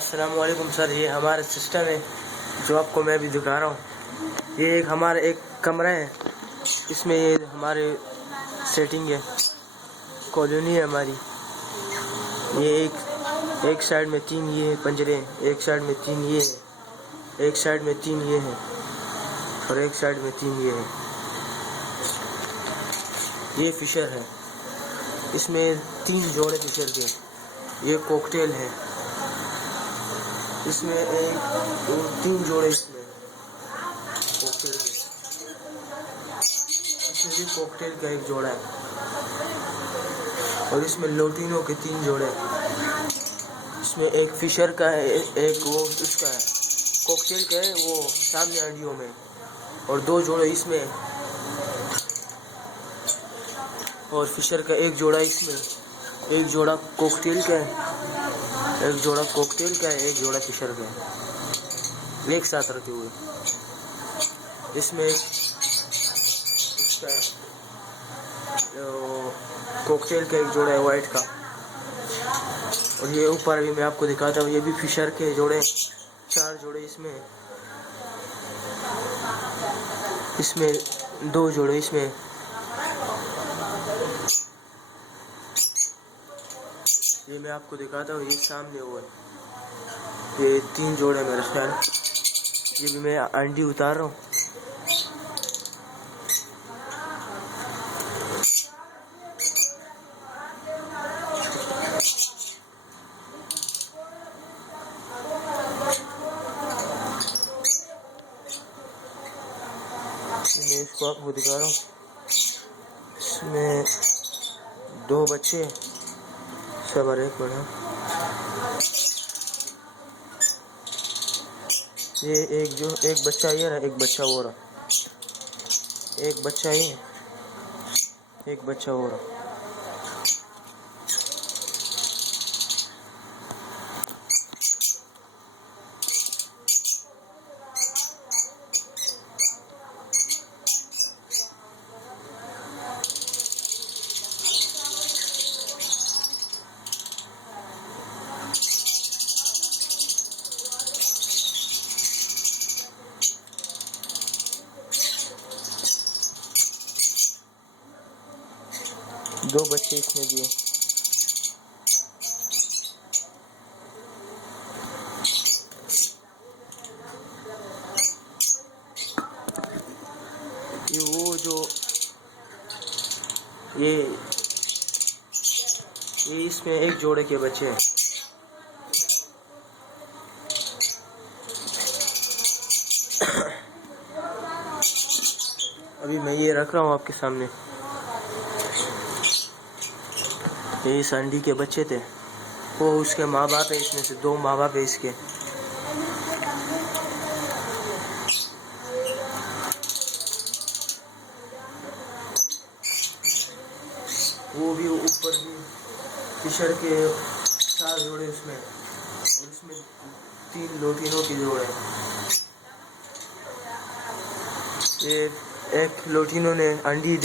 अस्सलाम वालेकुम सर, ये हमारा सिस्टम है जो आपको मैं अभी दिखा रहा हूँ। ये हमारा एक कमरा है, इसमें ये हमारे सेटिंग है, कॉलोनी है हमारी। ये एक साइड में 3 ये पंजरे हैं, एक साइड में 3 ये है, एक साइड में 3 ये है और एक साइड में 3 ये है। ये फिशर है, इसमें 3 जोड़े फिशर के। ये कॉकटेल है, इसमें 1 2 3 जोड़े इसमें कॉकटेल के। इसमें भी कॉकटेल का 1 जोड़ा है और इसमें लोटिनो के 3 जोड़े हैं। इसमें एक फिशर का है, एक वो उसका है, कॉकटेल का है वो सामने अंडियों में, और 2 जोड़े इसमें और फिशर का 1 जोड़ा इसमें। 1 जोड़ा कॉकटेल का है, 1 जोड़ा कॉकटेल का है, 1 जोड़ा फिशर का है, एक साथ रखे हुए। इसमें इसका कॉकटेल का 1 जोड़ा है वाइट का, और ये ऊपर अभी मैं आपको दिखाता हूँ। ये भी फिशर के जोड़े, 4 जोड़े इसमें 2 जोड़े इसमें। ये मैं आपको दिखाता हूँ, ये सामने हुआ ये 3 जोड़े मेरे ख्याल। ये भी मैं अंडी उतार रहा हूँ। मैं इसको आपको दिखा रहा हूँ। इसमें 2 बच्चे, सबर एक बड़ा। ये एक बच्चा ये रहा, एक बच्चा वो रहा, एक बच्चा ये, एक बच्चा वो रहा। दो बच्चे इसमें दिए। ये वो जो ये इसमें 1 जोड़े के बच्चे हैं। अभी मैं ये रख रहा हूँ आपके सामने। ये इस अंडी के बच्चे थे, वो उसके माँ बाप है, इसमें से 2 माँ बाप है इसके। वो भी ऊपर भी फिशर के 4 जोड़े उसमें, और इसमें 3 लोटिनों की जोड़ है। ये एक लोटिनो ने अंडी